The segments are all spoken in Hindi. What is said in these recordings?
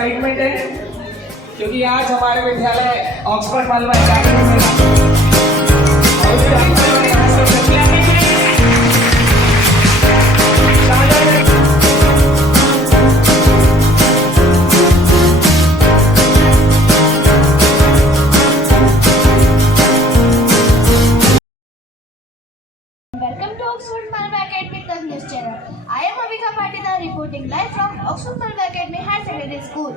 एक्साइटमेंट है क्योंकि आज हमारे विद्यालय ऑक्सफोर्ड मालवा अकेडमी में Welcome to Oxford Malva Academy the News Channel. I am Avika Patidar reporting live from Oxford Malva Academy Higher Secondary School.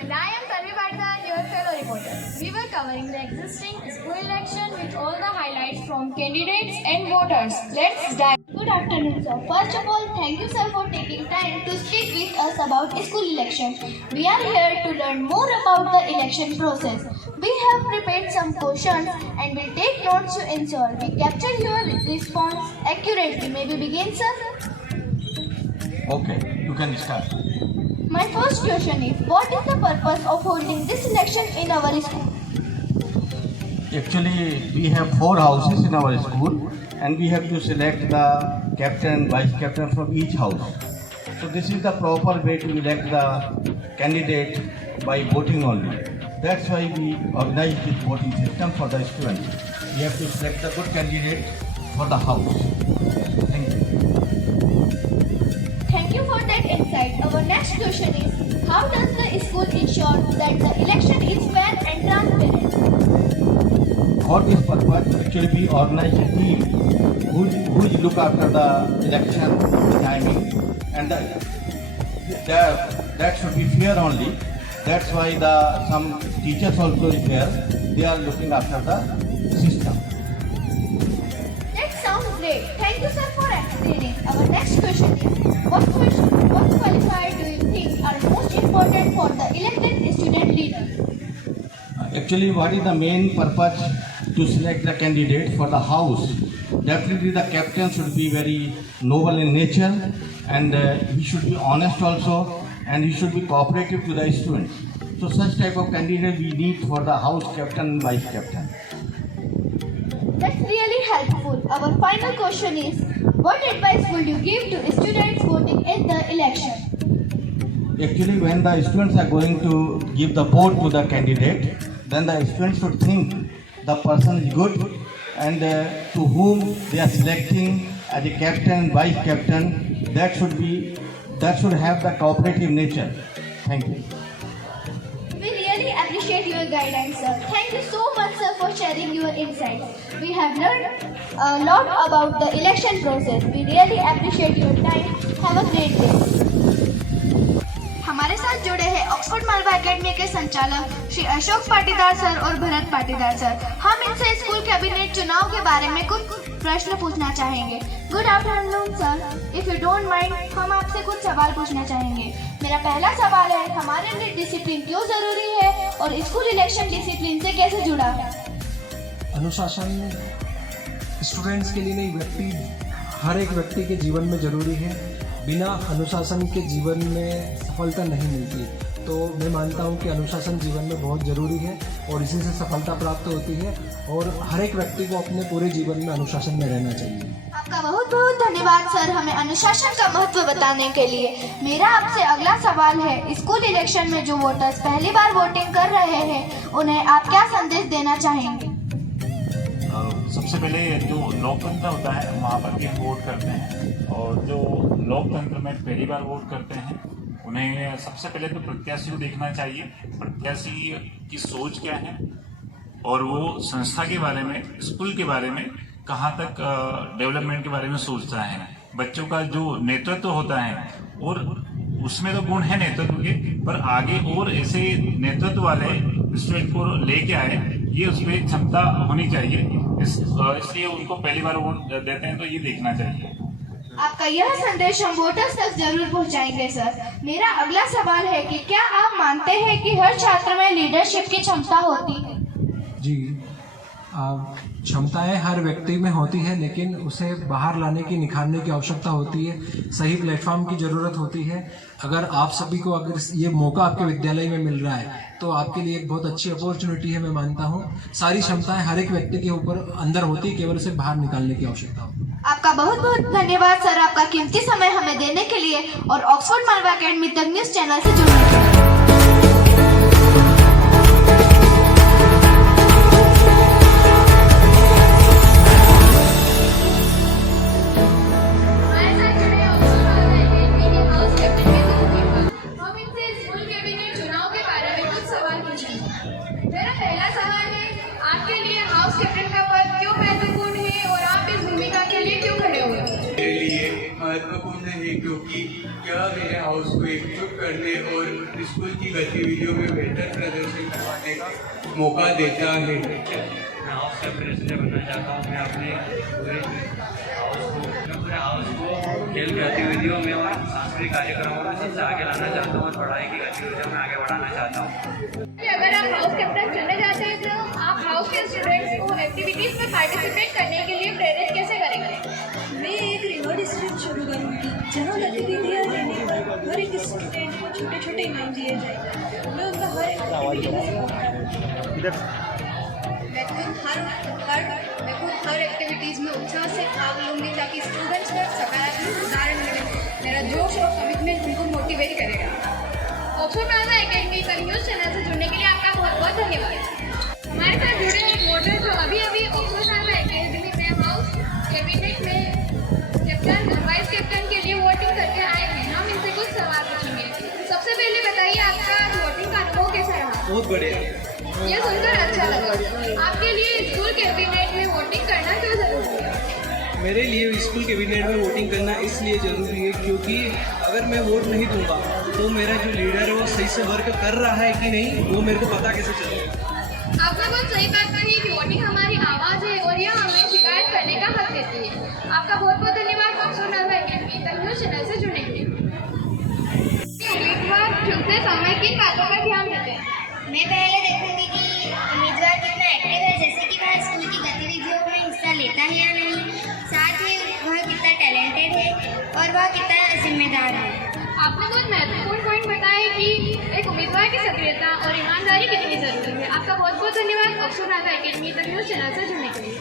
And I am Tanvi Patidar, your fellow reporter. We were covering the existing school election with all the highlights from candidates and voters. Let's dive. Good afternoon, sir. First of all, thank you, sir, for taking time to speak with us about school election. We are here to learn more about the election process. We have prepared some questions and will take notes to ensure we capture your response accurately. May we begin, sir? Okay, you can start. My first question is, what is the purpose of holding this election in our school? Actually, we have 4 houses in our school and we have to select the captain, vice captain from each house. So this is the proper way to elect the candidate by voting only. That's why we organize this voting system for the students. We have to select the good candidate for the house. Thank you. Thank you for that insight. Our next question is, how does the school ensure that the election is fair and transparent? For this purpose, actually we organize a team who look after the election, the timing, and that should be fair only. That's why some teachers also is there. They are looking after the system. That sounds great. Thank you, sir, for explaining. Our next question is, what qualifiers do you think are most important for the elected student leader? Actually, what is the main purpose to select the candidate for the house? Definitely the captain should be very noble in nature and he should be honest also and he should be cooperative to the students. So such type of candidate we need for the house captain and vice captain. That's really helpful. Our final question is, what advice would you give to students voting in the election? Actually, when the students are going to give the vote to the candidate, then the students should think the person is good and to whom they are selecting as a captain and vice captain, that should have the cooperative nature. Thank you. We really appreciate your guidance, sir. Thank you so much, sir, for sharing your insights. We have learned a lot about the election process. We really appreciate your time. Have a great day. हमारे साथ जुड़े हैं ऑक्सफोर्ड मालवा एकेडमी के संचालक श्री अशोक पाटीदार सर और भरत पाटीदार सर। हम इनसे स्कूल कैबिनेट चुनाव के बारे में कुछ प्रश्न पूछना चाहेंगे। Good afternoon sir, if you don't mind हम आपसे कुछ सवाल पूछना चाहेंगे। मेरा पहला सवाल है, हमारे लिए डिसिप्लिन क्यों जरूरी है और स्कूल इलेक्शन डिसिप्लिन से कैसे जुड़ा है? अनुशासन स्टूडेंट्स के लिए नहीं, हर एक व्यक्ति के जीवन में जरूरी है। बिना अनुशासन के जीवन में सफलता नहीं मिलती। तो मैं मानता हूँ कि अनुशासन जीवन में बहुत ज़रूरी है और इसी से सफलता प्राप्त होती है और हर एक व्यक्ति को अपने पूरे जीवन में अनुशासन में रहना चाहिए। आपका बहुत बहुत धन्यवाद सर, हमें अनुशासन का महत्व बताने के लिए। मेरा आपसे अगला सवाल है, स्कूल इलेक्शन में जो वोटर्स पहली बार वोटिंग कर रहे हैं उन्हें आप क्या संदेश देना चाहेंगे? सबसे पहले जो लोकतंत्र होता है वहाँ पर भी हम वोट करते हैं और जो लोकतंत्र में पहली बार वोट करते हैं उन्हें सबसे पहले तो प्रत्याशी को देखना चाहिए, प्रत्याशी की सोच क्या है और वो संस्था के बारे में, स्कूल के बारे में कहाँ तक डेवलपमेंट के बारे में सोचता है। बच्चों का जो नेतृत्व होता है और उसमें तो गुण है नेतृत्व के, पर आगे और ऐसे नेतृत्व वाले स्टूडेंट को लेके आए, ये उसमें क्षमता होनी चाहिए। इसलिए उनको पहली बार वोट देते हैं तो ये देखना चाहिए। आपका यह संदेश हम वोटर्स तक जरूर पहुंचाएंगे सर। मेरा अगला सवाल है कि क्या आप मानते हैं कि हर छात्र में लीडरशिप की क्षमता होती है? जी, क्षमताएं हर व्यक्ति में होती है, लेकिन उसे बाहर लाने की, निखारने की आवश्यकता होती है। सही प्लेटफॉर्म की ज़रूरत होती है। अगर आप सभी को अगर ये मौका आपके विद्यालय में मिल रहा है तो आपके लिए एक बहुत अच्छी अपॉर्चुनिटी है। मैं मानता हूँ सारी क्षमताएं हर एक व्यक्ति के ऊपर अंदर होती है, केवल उसे बाहर निकालने की आवश्यकता होती है। आपका बहुत बहुत धन्यवाद सर, आपका कीमती समय हमें देने के लिए और ऑक्सफोर्ड मालवा एकेडमी तक न्यूज़ चैनल से जुड़ने के लिए। महत्वपूर्ण है क्योंकि यह मेरे हाउस को एकजुट करने और स्कूल की गतिविधियों में बेहतर प्रदर्शन करवाने का मौका देता है। मैं हाउस का प्रेसिडेंट बनना चाहता हूँ। मैं अपने पूरे हाउस को खेल गतिविधियों में और सांस्कृतिक कार्यक्रमों में सबसे आगे लाना चाहता हूँ और पढ़ाई की गतिविधियों में आगे बढ़ाना चाहता हूँ। अगर आप हाउस कैप्टन चुने जाते हैं तो आप हाउस के स्टूडेंट्स को एक्टिविटीज में पार्टिसिपेट करने के लिए प्रेरित कैसे करेंगे? मैं एक रिवॉर्ड स्कीम शुरू करूँगी जहाँ गतिविधियाँ देने पर हर एक स्टूडेंट को छोटे छोटे इनाम दिए जाएंगे। मैं उनका हर एक्टिविटी में सपोर्ट करूँगी। मैं खुद हर एक्टिविटीज़ में उत्साह से भाग लूँगी ताकि स्टूडेंट्स का सकारात्मक उदाहरण मिले। मेरा जोश और कमिटमेंट उनको मोटिवेट करेगा। ऑक्सफोर्ड मालवा एकेडमी का न्यूज़ चैनल से जुड़ने के लिए आपका बहुत बहुत धन्यवाद। हमारे साथ जुड़े एक वोटर जो अभी ऑक्सफोर्ड मालवा एकेडमी में हाउस कैबिनेट में कैप्टन और वाइस कैप्टन के लिए वोटिंग करके आए हैं। हम इनसे कुछ सवाल पूछेंगे। सबसे पहले बताइए आपका वोटिंग का अनुभव कैसा रहा? बहुत बढ़िया। ये सुनकर अच्छा लगा। आपके लिए स्कूल कैबिनेट में वोटिंग करना क्यों जरूरी है? मेरे लिए स्कूल कैबिनेट में वोटिंग करना इसलिए ज़रूरी है क्योंकि अगर मैं वोट नहीं दूंगा तो मेरा जो लीडर है वो सही से वर्क कर रहा है कि नहीं वो मेरे को पता कैसे चलेगा। आपने बहुत सही बात कही कि वोटिंग हमारी आवाज़ है और यह हमें शिकायत करने का हक देती है। आपका बहुत बहुत धन्यवाद ऑक्सफोर्ड मालवा एकेडमी का न्यूज़ चैनल से जुड़ने के लिए। उम्मीदवार चुनते समय किन बातों का ध्यान देते हैं? मैं पहले देखूंगी कि उम्मीदवार कितना एक्टिव है, जैसे कि वह स्कूल की गतिविधियों में हिस्सा लेता है या नहीं, साथ ही वह कितना टैलेंटेड है और वह कितना जिम्मेदार है। आपने बहुत महत्वपूर्ण पॉइंट बताया कि एक उम्मीदवार की सक्रियता और ईमानदारी कितनी जरूरी है। आपका बहुत बहुत धन्यवाद ऑक्सफोर्ड मालवा एकेडमी तक न्यूज़ चैनल से जुड़ने के लिए।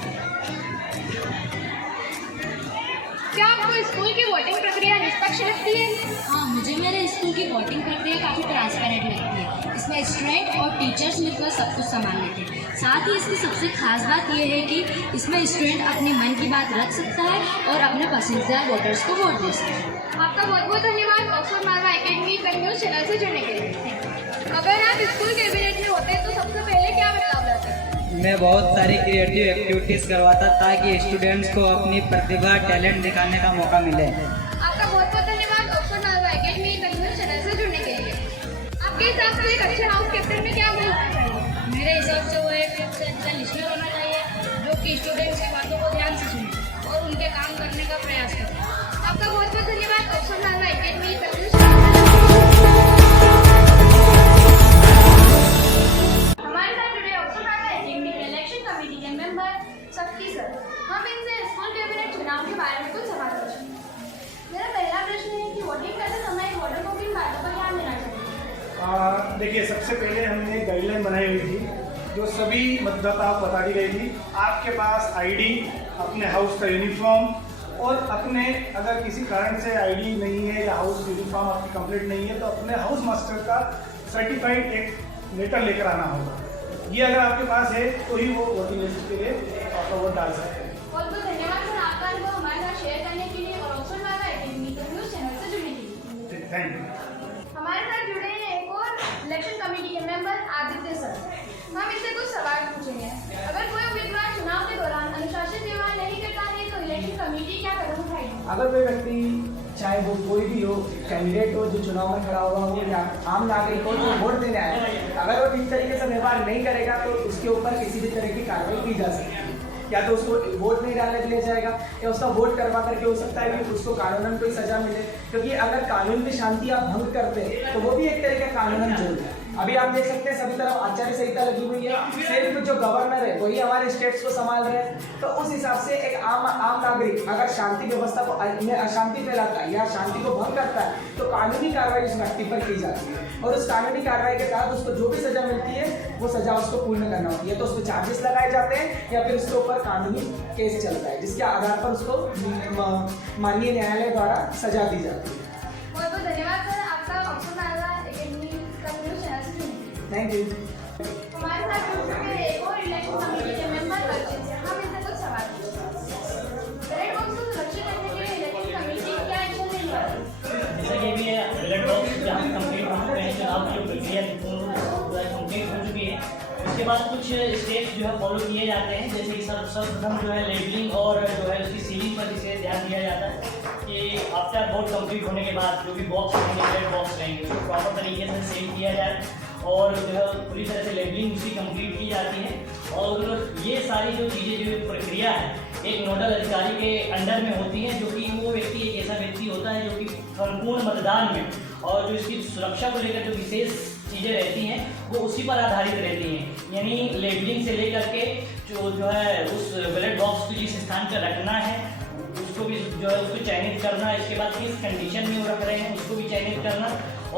क्या आपको स्कूल की वोटिंग प्रक्रिया निष्पक्ष लगती है? हाँ, मुझे मेरे स्कूल की वोटिंग प्रक्रिया काफ़ी ट्रांसपेरेंट लगती है। इसमें स्टूडेंट और टीचर्स मिलकर सब कुछ संभाल लेते हैं। साथ ही इसकी सबसे खास बात यह है कि इसमें स्टूडेंट अपने मन की बात रख सकता है और अपने पसंदीदा वोटर्स को वोट दे सकता है। आपका बहुत बहुत धन्यवाद ऑक्सफोर्ड मालवा एकेडमी का न्यूज़ चैनल से जुड़ने के लिए। अगर आप स्कूल कैबिनेट में होते तो सबसे पहले क्या बदलाव लाते? मैं बहुत सारी क्रिएटिव एक्टिविटीज़ करवाता ताकि स्टूडेंट्स को अपनी प्रतिभा टैलेंट दिखाने का मौका मिले। आपका बहुत बहुत धन्यवाद ऑक्सफोर्ड मालवा एकेडमी का न्यूज़ चैनल से जुड़ने के लिए। आपके हिसाब से एक अच्छे हाउस कैप्टन में क्या गुण होना चाहिए? मेरे हिसाब से वो एक सबसे अच्छा लिस्नर होना चाहिए जो कि स्टूडेंट्स की बातों को ध्यान से सुने और उनके काम करने का प्रयास करे। आपका बहुत बहुत धन्यवाद ऑक्सफोर्ड मालवा एकेडमी का न्यूज़ हमारे साथ जुड़े ऑक्सफोर्ड मालवा एकेडमी के इलेक्शन कमेटी के मेंबर शक्ति सर। हम इनसे स्कूल कैबिनेट चुनाव के बारे में कुछ सवाल पूछेंगे। मेरा पहला प्रश्न है कि वोटिंग करते समय वोटर को किन बातों पर ध्यान देना चाहिए? देखिए, सबसे पहले हमने गाइडलाइन बनाई हुई थी जो सभी मतदाताओं को बता दी गई थी। आपके पास आईडी, अपने हाउस का यूनिफॉर्म और अपने अगर किसी कारण से आईडी नहीं है या हाउस यूनिफॉर्म आपकी कंप्लीट नहीं है तो अपने हाउस मास्टर का सर्टिफाइड एक लेटर लेकर आना होगा। ये अगर आपके पास है तो ही वो वोटिंग लिस्ट के लिए आपका वोट डाल सकते हैं। बहुत बहुत धन्यवाद सर आपका अनुभव हमारे साथ शेयर करने के लिए और ऑक्सफोर्ड मालवा एकेडमी के न्यूज़ चैनल से जुड़ने के लिए। Thank you. हमारे साथ जुड़े हैं एक और इलेक्शन कमेटी के मेंबर आदित्य सर। हम इनसे कुछ सवाल पूछेंगे। अगर कोई उम्मीदवार चुनाव के दौरान अनुशासित व्यवहार नहीं करता है तो इलेक्शन कमेटी क्या कदम उठाएगी? अगर कोई व्यक्ति चाहे वो कोई भी हो, कैंडिडेट हो जो चुनाव में खड़ा हुआ हो या आम नागरिक हो जो वोट देने आए, अगर वो ठीक तरीके से व्यवहार नहीं करेगा तो उसके ऊपर किसी भी तरह की कार्रवाई की जा सकती है। या तो उसको वोट नहीं डालने दिया जाएगा या उसका वोट करवा करके हो सकता है कि उसको कानूनन कोई सजा मिले, क्योंकि अगर कानून की शांति आप भंग करते हैं तो वो भी एक तरह का कानूनन जुर्म है। अभी आप देख सकते हैं सभी तरफ आचार्य संहिता लगी हुई है, सिर्फ जो गवर्नर है वही हमारे स्टेट्स को संभाल रहे हैं। तो उस हिसाब से एक आम नागरिक अगर शांति व्यवस्था को में अशांति फैलाता है या शांति को भंग करता है तो कानूनी कार्रवाई उस व्यक्ति पर की जाती है और उस कानूनी कार्रवाई के तहत उसको जो भी सजा मिलती है वो सजा उसको पूर्ण करना होती है। तो उसको चार्जेस लगाए जाते हैं या फिर उसके ऊपर कानूनी केस चलता है जिसके आधार पर उसको माननीय न्यायालय द्वारा सजा दी जाती है। बहुत बहुत धन्यवाद सर आपका ऑक्सफोर्ड मालवा एकेडमी का न्यूज़ चैनल से जुड़ने। Thank you. हमारे साथ जुड़ चुके एक और इलेक्शन कमेटी के मेंबर अर्जुन से। हम इनसे कुछ सवाल पूछेंगे। बैलेट बॉक्स को सुरक्षित रखने के लिए इलेक्शन कमेटी क्या एक्शन लेने वाली है? जैसा कि अभी बैलेट बॉक्स जहाँ कंप्लीट हो चुके हैं, चुनाव की जो प्रक्रिया पूरा कंप्लीट हो चुकी है, उसके बाद कुछ स्टेप्स जो है फॉलो किए जाते हैं, जैसे कि सब सर्वप्रथम जो है लेबलिंग और जो है उसकी सीलिंग पर जिसे ध्यान दिया जाता है कि आफ्टर बोर्ड कंप्लीट होने के बाद जो भी बॉक्स रहेंगे, ब्रेड बॉक्स रहेंगे, उसको प्रॉपर तरीके से सेल किया जाए और जो है पूरी तरह से लेबलिंग उसकी कंप्लीट की जाती है। और ये सारी जो चीज़ें जो प्रक्रिया है एक नोडल अधिकारी के अंडर में होती है, जो कि वो व्यक्ति एक ऐसा व्यक्ति होता है जो कि संपूर्ण मतदान में और जो इसकी सुरक्षा को लेकर जो विशेष चीज़ें रहती हैं वो उसी पर आधारित रहती हैं। यानी लेबलिंग से लेकर के जो है उस बैलेट बॉक्स को जिस स्थान पर रखना है उसको भी जो है उसको चयनित करना, इसके बाद किस कंडीशन में वो रख रहे हैं उसको भी चयनित करना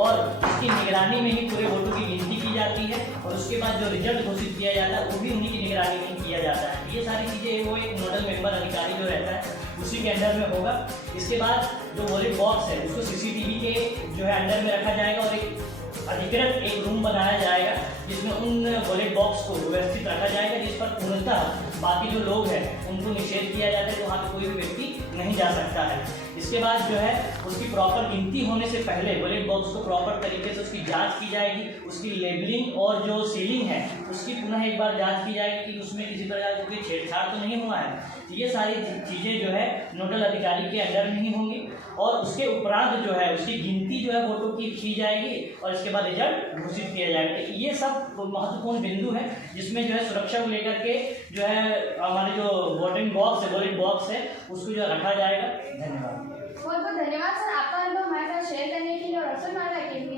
और इसकी निगरानी में ही पूरे वोटों की गिनती की जाती है और उसके बाद जो रिजल्ट घोषित किया जाता है वो भी उन्हीं की निगरानी में ही किया जाता है। ये सारी चीज़ें वो एक नोडल मेंबर अधिकारी जो रहता है उसी के अंडर में होगा। इसके बाद जो वोलेट बॉक्स है उसको CCTV के जो है अंडर में रखा जाएगा और एक अधिकृत एक रूम बनाया जाएगा जिसमें उन वॉलेट बॉक्स को व्यवस्थित रखा जाएगा, जिस पर पूर्णतः बाकी जो लोग हैं उनको निषेध किया जाता है, तो वहाँ पर कोई भी व्यक्ति नहीं जा सकता है। इसके बाद जो है उसकी प्रॉपर गिनती होने से पहले वॉलेट बॉक्स को प्रॉपर तरीके से उसकी जांच की जाएगी, उसकी लेबलिंग और जो सीलिंग है उसकी पुनः एक बार जांच की जाएगी कि उसमें किसी प्रकार की कोई छेड़छाड़ तो नहीं हुआ है। तो ये सारी चीज़ें जो है नोडल अधिकारी के अंडर में ही होंगी और उसके उपरांत जो है उसकी गिनती जो है वोटों की जाएगी और इसके बाद रिजल्ट घोषित किया जाएगा। तो ये सब महत्वपूर्ण बिंदु है जिसमें जो है सुरक्षा को लेकर के जो है हमारे जो वोटिंग बॉक्स है, वोलेट बॉक्स है, उसको जो रखा जाएगा। धन्यवाद। बहुत बहुत धन्यवाद सर आपका अनुभव हमारे साथ शेयर करने के लिए और अक्सर हमारा अकेडमी